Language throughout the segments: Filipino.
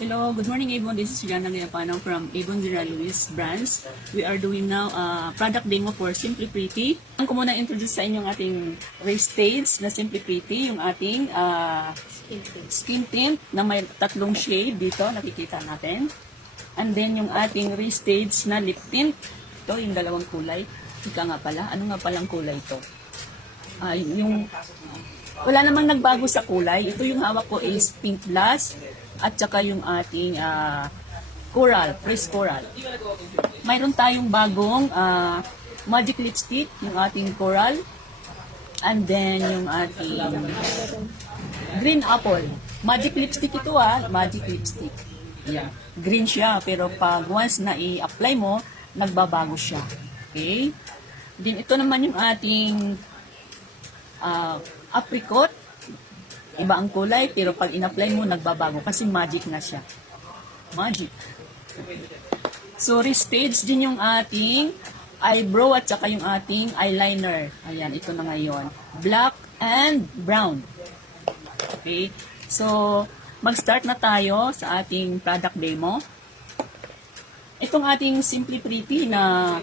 Hello, good morning Avon. This is Juliana Gayapano from Avon Zira Luis brands. We are doing now a product demo for Simply Pretty. Ang ko muna introduce sa inyong ating race stains na Simply Pretty, yung ating skin tint na may tatlong shade dito, nakikita natin. And then yung ating race stains na lip tint. Ito, yung dalawang kulay. Ika nga pala, ano nga palang kulay ito? Wala namang nagbago sa kulay. Ito yung hawak ko is pink blush. At saka yung ating coral, fresh coral. Mayroon tayong bagong magic lipstick, yung ating coral. And then yung ating green apple. Magic lipstick ito magic lipstick. Yeah. Green siya, pero pag once na i-apply mo, nagbabago siya. Okay? Then ito naman yung ating apricot. Iba ang kulay, pero pag in-apply mo, nagbabago kasi magic na siya. Magic. So, restage din yung ating eyebrow at saka yung ating eyeliner. Ayan, ito na ngayon. Black and brown. Okay. So, mag-start na tayo sa ating product demo. Itong ating Simply Pretty na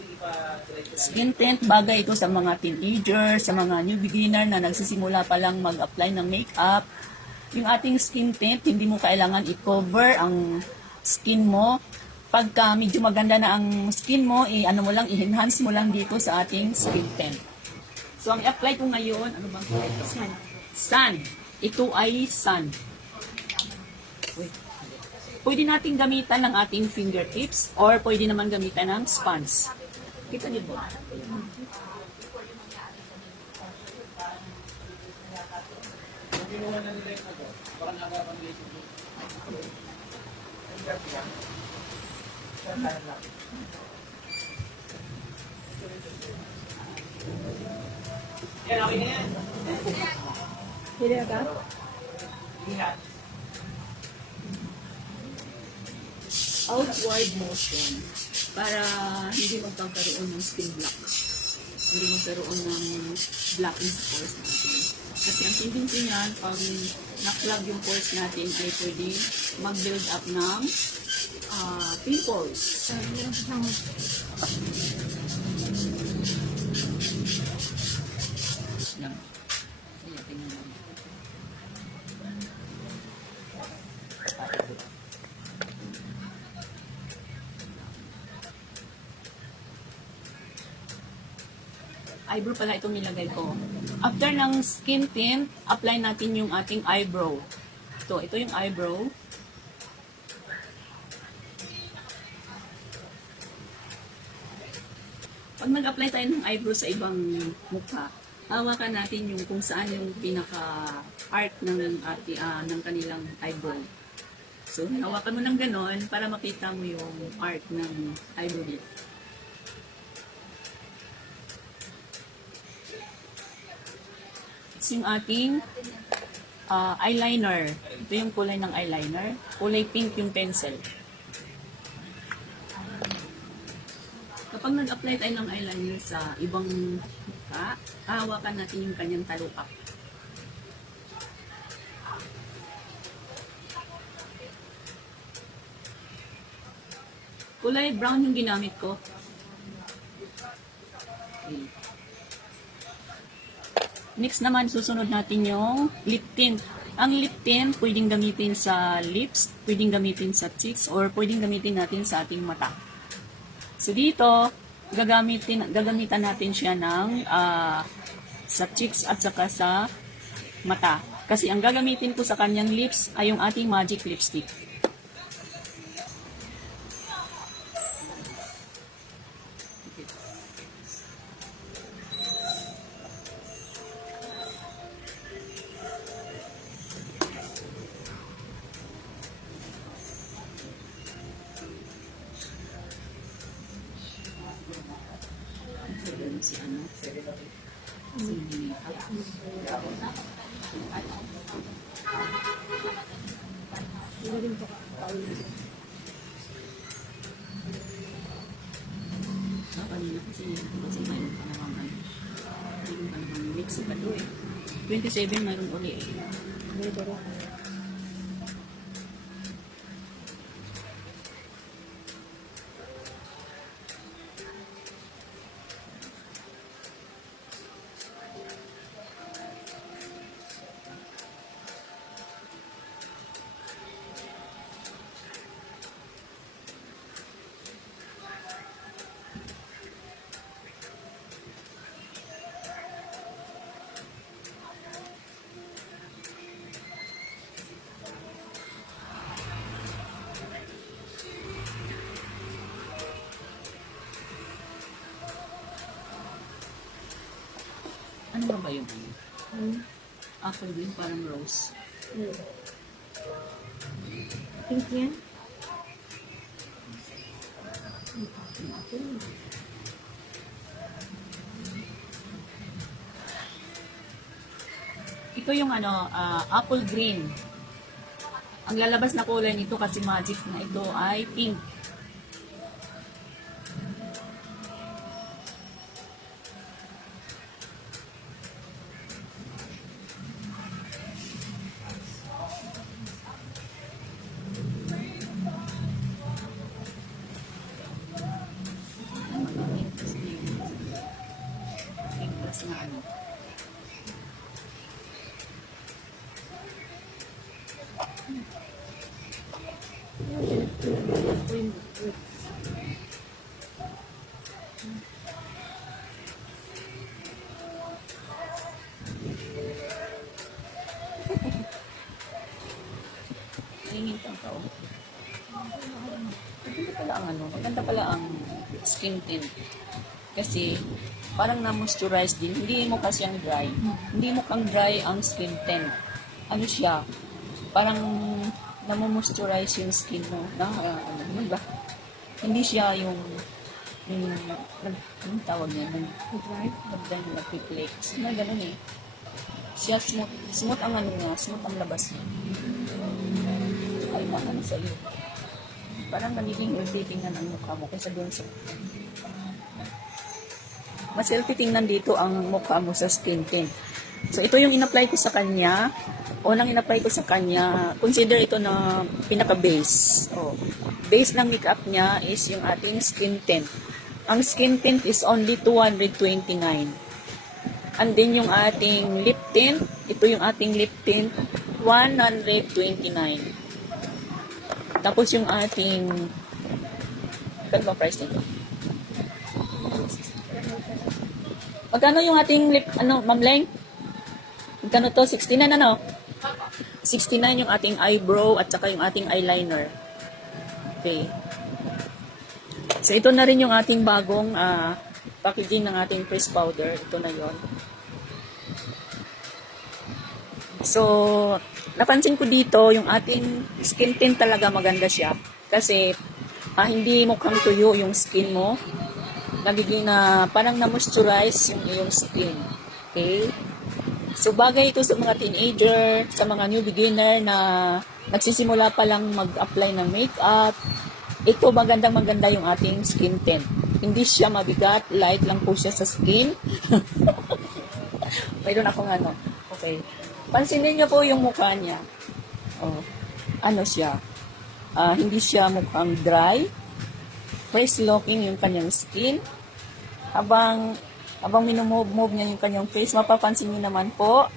skin tint, bagay ito sa mga teenagers, sa mga new beginner na nagsisimula pa lang mag-apply ng makeup. Yung ating skin tint, hindi mo kailangan i-cover ang skin mo. Pagka medyo maganda na ang skin mo, i-enhance mo lang dito sa ating skin tint. So, ang i-apply ko ngayon, ano bang kulay ito? Sun. Sun. Ito ay sun. Wait. Pwede natin gamitan ng ating fingertips or pwede naman gamitan ng sponge. Kita niyo ba? Yan, okay na yan. Hindi ka? Lihat. Outward motion para hindi magkakaroon ng skin block. Hindi magkaroon ng blocking sa pores natin. Kasi ang tendency niyan, pag na-clog yung pores natin, ay pwede mag-build up ng pimples. Yan. Sige, tingnan mo. Eyebrow pala itong nilagay ko. After ng skin tint, apply natin yung ating eyebrow. Ito yung eyebrow. Pag nag-apply tayo ng eyebrow sa ibang mukha, hawakan natin yung kung saan yung pinaka-art ng kanilang eyebrow. So, hawakan mo ng ganon para makita mo yung art ng eyebrow dito. Yung ating eyeliner. Ito yung kulay ng eyeliner. Kulay pink yung pencil. Kapag nag-apply tayo ng eyeliner sa ibang mukha, hawakan natin yung kanyang talupak. Kulay brown yung ginamit ko. Okay. Next naman, susunod natin yung lip tint. Ang lip tint, pwedeng gamitin sa lips, pwedeng gamitin sa cheeks, or pwedeng gamitin natin sa ating mata. So dito, gagamitan natin siya ng sa cheeks at saka sa mata. Kasi ang gagamitin ko sa kanyang lips ay yung ating magic lipstick. Si ano? Hindi rin pa Kanina kasi mayroon pa naman mix pa to eh. 27 mayroon uli eh. Hindi, pero Color ba yung ano? Hmm. Apple green, parang rose. Hmm. Pink yan? Ito yung ano, apple green. Ang lalabas na kulay nito kasi magic na ito ay pink. Pink plus na ano. Hingin kang tao. Maganda pala ang skin tint. Kasi, parang na-moisturize din. Hindi mo kasi ang dry. Hindi mo kang dry ang skin tint. Ano siya? Parang na-moisturize yung skin mo. Ano ba? Hindi siya yung anong tawag niya? Nag-flakes. Na ganun eh. Siya smooth. Smooth ang ano niya. Smooth ang labas niya. Ay, ano sa iyo. Parang nagiging healthy tingnan ang mukha mo kaysa doon sa... Mas healthy tingnan dito ang mukha mo sa skin tint. So, ito yung in-apply ko sa kanya. Unang in-apply ko sa kanya, consider ito na pinaka-base. Oh. Base ng makeup niya is yung ating skin tint. Ang skin tint is only 229. And then yung ating lip tint, ito yung ating lip tint, 129. Tapos yung ating, kano ba price nito? Magkano yung ating lip, Ma'am Leng? Magkano to? 69 ano? 69 yung ating eyebrow at saka yung ating eyeliner. Okay. So ito na rin yung ating bagong packaging ng ating press powder. Ito na yon. So, napansin ko dito, yung ating skin tint talaga maganda siya. Kasi, hindi mukhang tuyo yung skin mo. Nagiging parang na-moisturize yung iyong skin. Okay? So, bagay ito sa mga teenager, sa mga new beginner na nagsisimula pa lang mag-apply ng makeup. Ito, magandang-maganda yung ating skin tint. Hindi siya mabigat, light lang po siya sa skin. Mayroon akong ano. Okay. Pansinin niyo po yung mukha niya. Oh, ano siya? Hindi siya mukhang dry. Fresh looking yung kanyang skin. Habang minumove niya yung kanyang face, mapapansin niyo naman po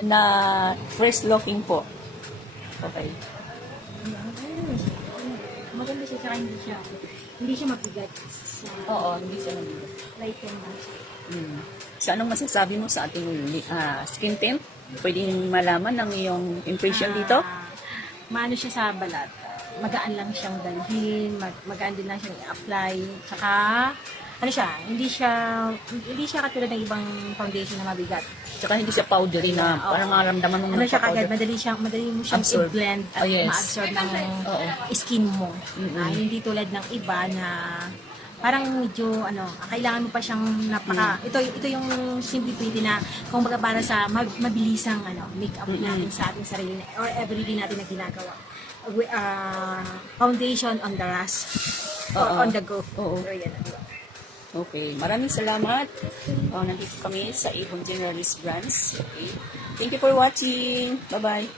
na fresh looking po. Okay. Maganda siya, saka hindi siya mabigat. Oo, hindi siya mabigat. Light yan ba? So, anong masasabi mo sa ating skin tint? Pwede malaman ng iyong impression dito? Maano siya sa balat. Magaan lang siyang dalhin, magaan din lang siyang i-apply. Saka, ano siya, hindi siya katulad ng ibang foundation na mabigat. Tsaka hindi siya powdery na parang maramdaman mo Ano siya powder. kagad, madali mo siyang Absorb. i-blend at ma-absorb ng skin mo. Hindi tulad ng iba na parang medyo kailangan mo pa siyang ito yung simplicity na kung baga para sa mabilisang makeup natin sa ating sarili or everyday natin na ginagawa. Foundation on the rush or on the go. Oo. So, yan. Okay, maraming salamat. Nandito kami sa Ibon Generalist Brands. Okay. Thank you for watching. Bye-bye.